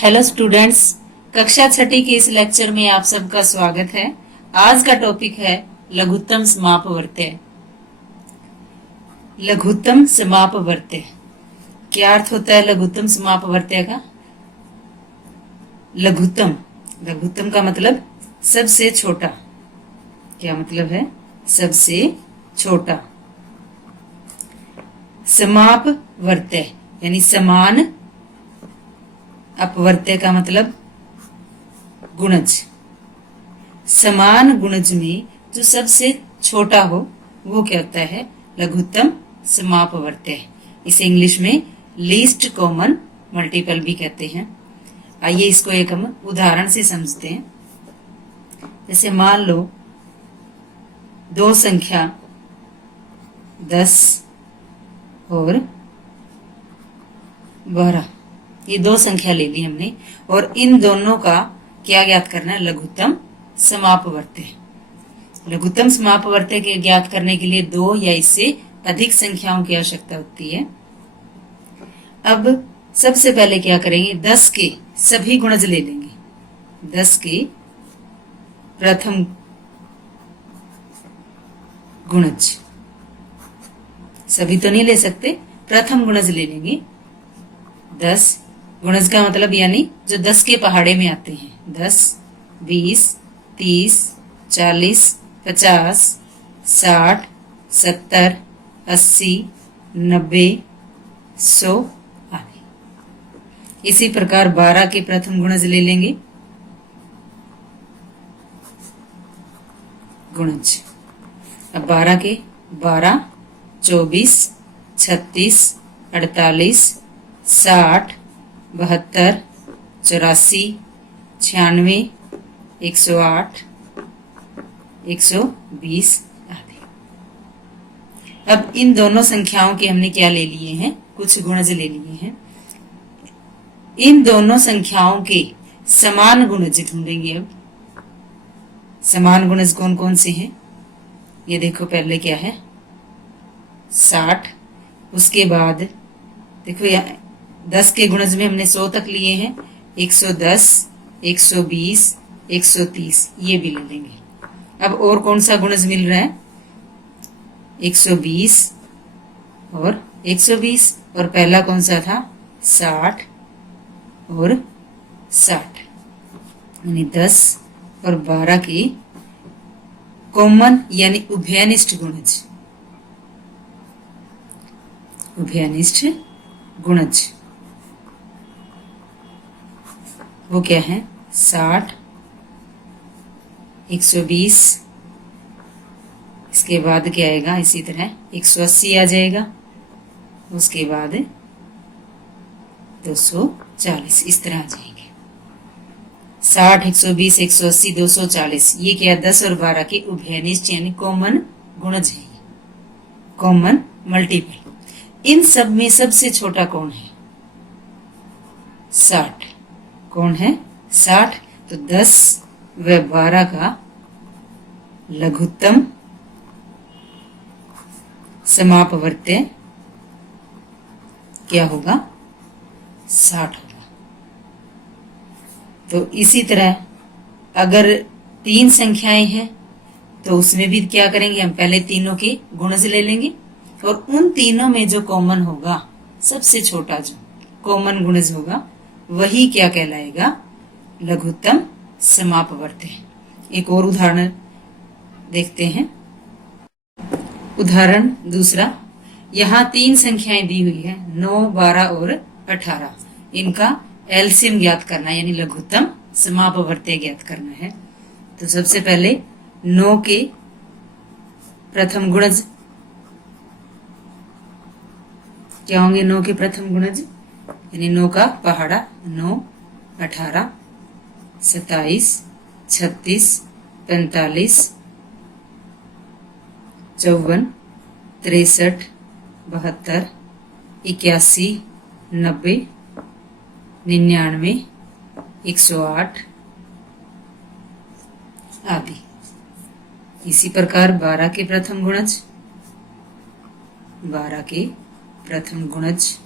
Hello students, कक्षा छठी के इस लेक्चर में आप सबका स्वागत है। आज का टॉपिक है लघुत्तम समापवर्त्य। लघुत्तम समापवर्त्य क्या अर्थ होता है लघुत्तम समापवर्त्य का? लघुत्तम लघुत्तम का मतलब सबसे छोटा। क्या मतलब है? सबसे छोटा। समापवर्त्य यानी समान अपवर्त्य का मतलब गुणज। समान गुणज में जो सबसे छोटा हो वो क्या होता है? लघुत्तम समापवर्त्य। इसे इंग्लिश में लीस्ट कॉमन मल्टीपल भी कहते हैं। आइए इसको एक हम उदाहरण से समझते हैं। जैसे मान लो दो संख्या 10 और 12, ये दो संख्या ले ली हमने और इन दोनों का क्या ज्ञात करना है? लघुत्तम समापवर्त्य। लघुत्तम समापवर्त्य के ज्ञात करने के लिए दो या इससे अधिक संख्याओं की आवश्यकता होती है। अब सबसे पहले क्या करेंगे? 10 के सभी गुणज ले लेंगे। 10 के प्रथम गुणज, सभी तो नहीं ले सकते, प्रथम गुणज ले लेंगे। 10 गुणज का मतलब यानी जो 10 के पहाड़े में आते हैं। 10, 20, 30, 40, 50, 60, 70, 80, 90, 100 आदि। इसी प्रकार 12 के प्रथम गुणज ले लेंगे। गुणज अब 12 के 12, 24, 36, 48, 60, 72, 84, 96, 108, 120 आदि। अब इन दोनों संख्याओं के हमने क्या ले लिए हैं? कुछ गुणज ले लिए हैं। इन दोनों संख्याओं के समान गुणज ढूंढेंगे। अब समान गुणज कौन कौन से हैं? ये देखो, पहले क्या है? 60। उसके बाद देखो यहाँ 10 के गुणज में हमने 100 तक लिए हैं। 110, 120, 130 ये भी ले लेंगे। अब और कौन सा गुणज मिल रहा है? 120 और 120। और पहला कौन सा था? 60 और 60, यानी 10 और 12 की कॉमन यानी उभयनिष्ठ गुणज। उभयनिष्ठ गुणज वो क्या है? 60, 120, इसके बाद क्या आएगा? इसी तरह 180 आ जाएगा। उसके बाद 240 इस तरह आ जाएंगे। 60, 120, 180, 240 ये क्या? 10 और 12 के उभयनिष्ठ यानी कॉमन गुणज है, कॉमन मल्टीपल। इन सब में सबसे छोटा कौन है? 60। कौन है? 60। तो 10 व 12 का लघुत्तम समापवर्त्य क्या होगा? 60 होगा। तो इसी तरह अगर 3 संख्याएं हैं तो उसमें भी क्या करेंगे? हम पहले तीनों के गुणज ले लेंगे और उन तीनों में जो कॉमन होगा, सबसे छोटा जो कॉमन गुणज होगा, वही क्या कहलाएगा? लघुत्तम समापवर्त्य। एक और उदाहरण देखते हैं। उदाहरण दूसरा, यहाँ 3 संख्याएं दी हुई है, 9, 12 और 18। इनका एलसीएम ज्ञात करना है यानी लघुत्तम समापवर्त्य ज्ञात करना है। तो सबसे पहले 9 के प्रथम गुणज क्या होंगे? 9 के प्रथम गुणज यानी 9 का पहाड़ा। 9, 18, 27, 36, 45, 54, 63, 72, 81, 90, 99, 108 आदि। इसी प्रकार 12 के प्रथम गुणज, 12 के प्रथम गुणज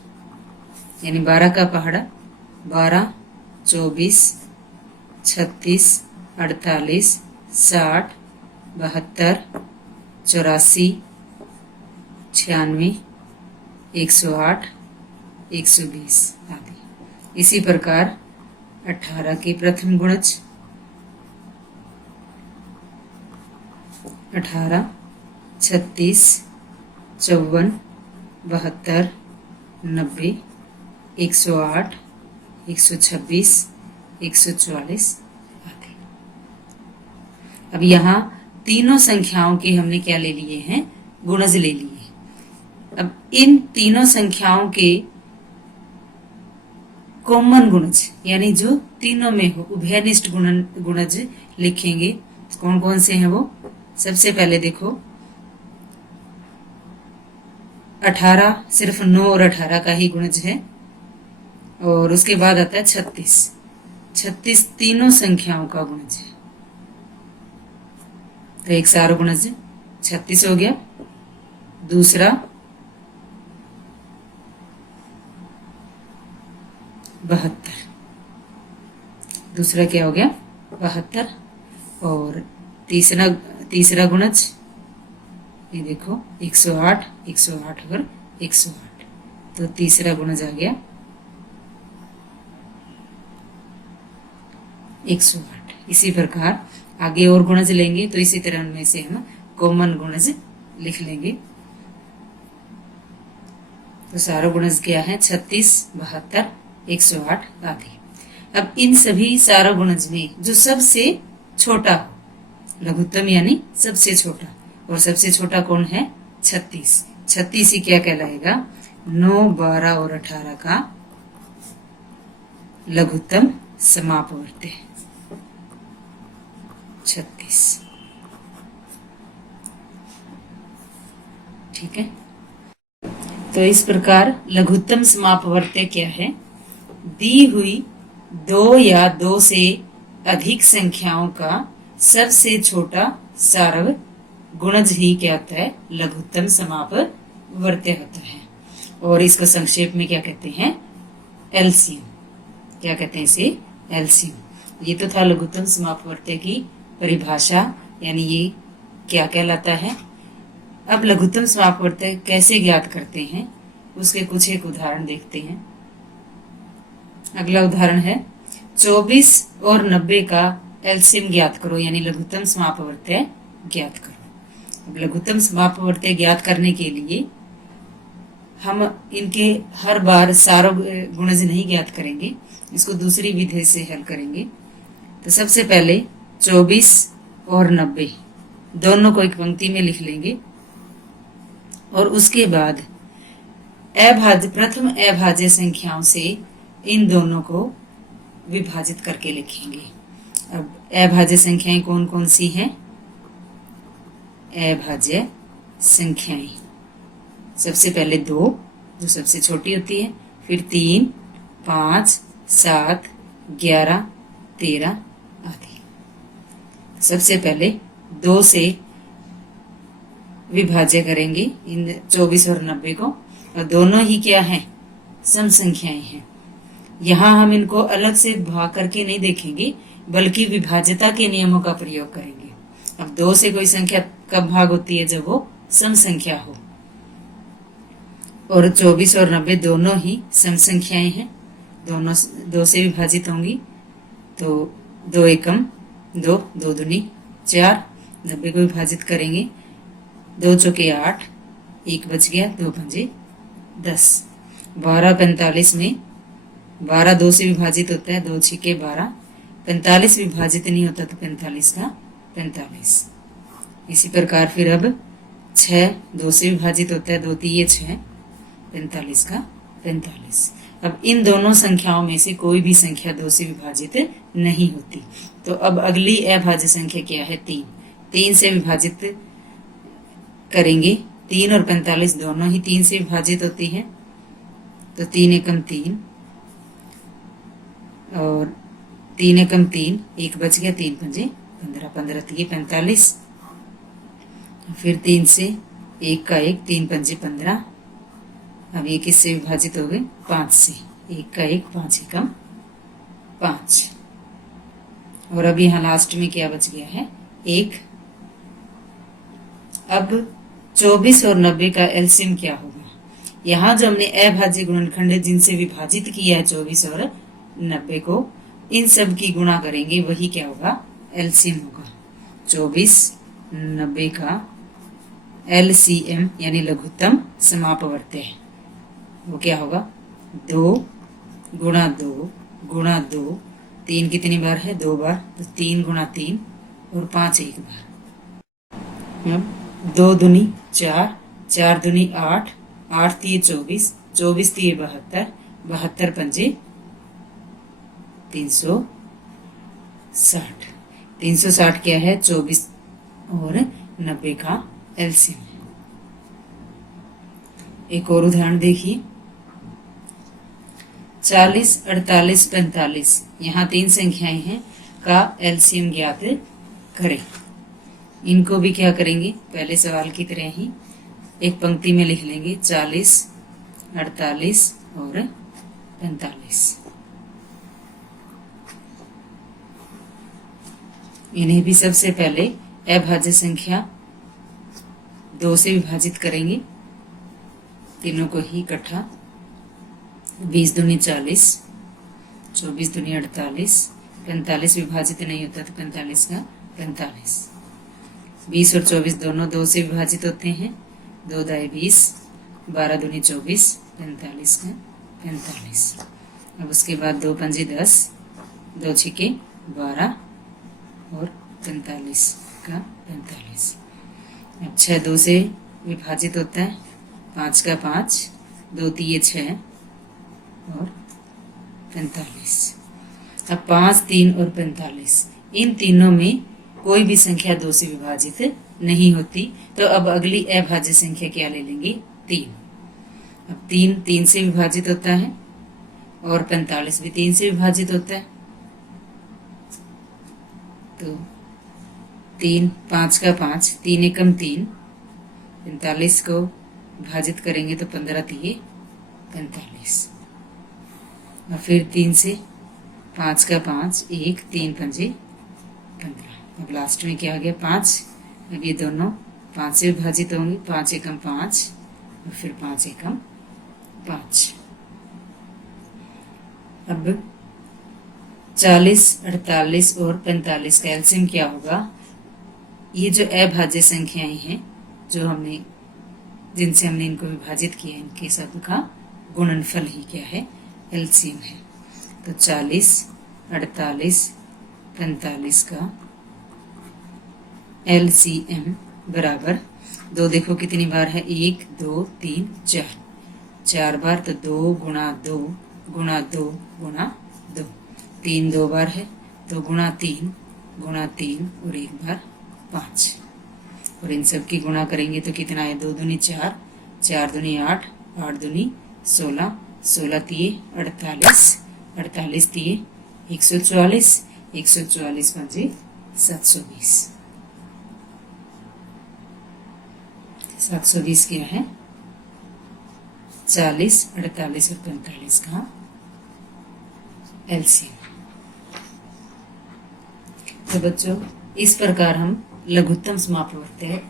यानी 12 का पहाड़ा। 12, 24, 36, 48, 60, 72, 84, 96, 108, 120 आदि। इसी प्रकार 18 के प्रथम गुणज 18, 36, 54, 72, 90, 108, 126, 144 आदि। अब यहाँ तीनों संख्याओं के हमने क्या ले लिए हैं, गुणज ले लिए। अब इन तीनों संख्याओं के कॉमन गुणज यानी जो तीनों में हो उभयनिष्ठ गुणज लिखेंगे। कौन कौन से हैं वो? सबसे पहले देखो 18 सिर्फ 9 और 18 का ही गुणज है, और उसके बाद आता है 36। 36 तीनों संख्याओं का गुणज है, तो एक सारा गुणज 36 हो गया। दूसरा 72, दूसरा क्या हो गया 72। और तीसरा गुणज ये देखो 108, 108 और 108, तो तीसरा गुणज आ गया 108। इसी प्रकार आगे और गुणज लेंगे तो इसी तरह उनमें से हम कॉमन गुणज लिख लेंगे। तो सारा गुणज क्या है 36, 72, 108 आदि। अब इन सभी सारा गुणज में जो सबसे छोटा हो, लघुत्तम यानी सबसे छोटा, और सबसे छोटा कौन है 36। 36 ही क्या कहलाएगा 9, 12 और 18 का लघुत्तम समापवर्त्य 36। ठीक है, तो इस प्रकार लघुत्तम समापवर्त्य क्या है, दी हुई 2 या 2 से अधिक संख्याओं का सबसे छोटा सारव गुणज ही क्या होता है लघुत्तम समापवर्त्य होता है। और इसको संक्षेप में क्या कहते हैं एलसीएम। क्या कहते हैं इसे एलसीएम। ये तो था लघुत्तम समापवर्त्य की परिभाषा, यानी ये क्या कहलाता है। अब लघुत्तम समापवर्त्य कैसे ज्ञात करते हैं उसके कुछ एक उदाहरण देखते हैं। अगला उदाहरण है 24 और 90 का एलसीएम ज्ञात करो, यानी लघुत्तम समापवर्त्य ज्ञात करो। अब लघुत्तम समापवर्त्य ज्ञात करने के लिए हम इनके हर बार सारा गुणज नहीं ज्ञात करेंगे, इसको दूसरी विधि से हल करेंगे। तो सबसे पहले 24 और 90 दोनों को एक पंक्ति में लिख लेंगे, और उसके बाद प्रथम अभाज्य संख्याओं से इन दोनों को विभाजित करके लिखेंगे। अब अभाज्य संख्याएं कौन कौन सी हैं? अभाज्य संख्याएं सबसे पहले 2 जो सबसे छोटी होती है, फिर 3, 5, 7, 11, 13 आदि। सबसे पहले 2 से विभाज्य करेंगे इन 24 और 90 को, और दोनों ही क्या हैं सम संख्याएं हैं। यहाँ हम इनको अलग से भाग करके नहीं देखेंगे, बल्कि विभाज्यता के नियमों का प्रयोग करेंगे। अब 2 से कोई संख्या कब भाग होती है? जब वो सम संख्या हो, और 24 और 90 दोनों ही सम संख्याएं हैं, दोनों 2 से विभाजित होंगी। तो 2 एकम 2, 2 दूनी 4, 90 को विभाजित करेंगे, 2 चौके 8, 1 बच गया, 2 पंजे 10। 12 45 में 12 2 से विभाजित होता है, 2 छिके 12। 45 विभाजित नहीं होता तो 45 का 45। इसी प्रकार फिर अब 6 2 से विभाजित होता है, 2 तिये 6, 45 का 45। अब इन दोनों संख्याओं में से कोई भी संख्या 2 से विभाजित नहीं होती। तो अब अगली अभाज्य संख्या क्या है? 3। 3 से विभाजित करेंगे, 3 और 45 दोनों ही 3 से विभाजित होती हैं, तो 3 एकम 3 और 3 एकम 3, 1 बच गया, 3 पंजे 15, 15 तिये 45। फिर 3 से 1 का 1, 3 पंजे 15। अब ये किससे विभाजित हो गए? 5 से, 1 का 1, 5 एकम 5। और अब यहाँ लास्ट में क्या बच गया है? 1। अब 24 और 90 का एलसीएम क्या होगा? यहाँ जो हमने अभाज्य गुणनखंड जिनसे विभाजित किया है 24 और 90 को, इन सब की गुणा करेंगे, वही क्या होगा? एलसीएम होगा। 24 90 का एलसीएम यानी लघुत्तम समापवर्त्य है, वो क्या होगा? 2 गुणा 2 गुणा 2। 3 कितनी बार है? 2 बार, तो 3 गुणा 3 और 5 एक बार। अब 2 दूनी 4, 4 दूनी 8, 8 तिये 24, 24 तिये 72, 72 पंजे 360। 360 क्या है? 24 और 90 का एलसीएम। एक और उदाहरण देखिए। 40, 48, 45, यहाँ 3 संख्याएं हैं, का एलसीएम ज्ञात करें। इनको भी क्या करेंगे? पहले सवाल की तरह ही एक पंक्ति में लिख लेंगे। 40, 48 और 45। इन्हें भी सबसे पहले अभाज्य संख्या 2 से विभाजित करेंगे, तीनों को ही इकट्ठा। 20 दूनी 40, 24 दूनी 48, 45 विभाजित नहीं होता तो 45 का 45। 20 और 24 दोनों 2 से विभाजित होते हैं, 2 दाई 20, 12 दूनी 24, 45 का 45। अब उसके बाद 2 पंजे 10, 2 छिके 12 और 45 का 45। अब 6 2 से विभाजित होता है, 5 का 5, 2 तिये 6 और 45। अब 5, 3 और 45, इन तीनों में कोई भी संख्या 2 से विभाजित नहीं होती, तो अब अगली अभाज्य संख्या क्या ले लेंगे? 3। अब 3 3 से विभाजित होता है और 45 भी 3 से विभाजित होता है, तो 3 5 का 5, 3 एकम 3, 45 को विभाजित करेंगे तो 15 तिये 45। और फिर 3 से 5 का 5, 1 3 पंजे 15। अब लास्ट में क्या आ गया? 5। अब ये दोनों 5 से विभाजित होंगे, 5 एकम 5 और फिर 5 एकम 5। अब 40, 48 और 45 का एलसीएम क्या होगा? ये जो अभाज्य संख्याएं हैं जो हमने जिनसे हमने इनको विभाजित किया, इनके सब का गुणनफल ही क्या है? एलसीएम है। तो 40, 48, 45 का एलसीएम बराबर 2, देखो कितनी बार है? 1 2 3 4, 4 बार, तो 2 गुणा 2 गुणा 2 गुणा 2। 3 2 बार है, तो गुणा 3 गुणा 3 और 1 बार 5। और इन सब की गुणा करेंगे तो कितना है? 2 दूनी 4, 4 दूनी 8, 8 दूनी 16, 16 तिये 48, 48 तिये 144, 144 पंजे 720। 720 क्या है? 40, 48 और 45 का एलसीएम। तो बच्चों, इस प्रकार हम लघुत्तम समापवर्त्य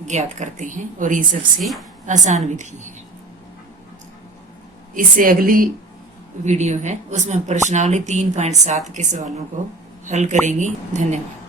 ज्ञात करते हैं और ये सबसे आसान विधि है। इससे अगली वीडियो है, उसमें प्रश्नावली 3.7 के सवालों को हल करेंगे। धन्यवाद।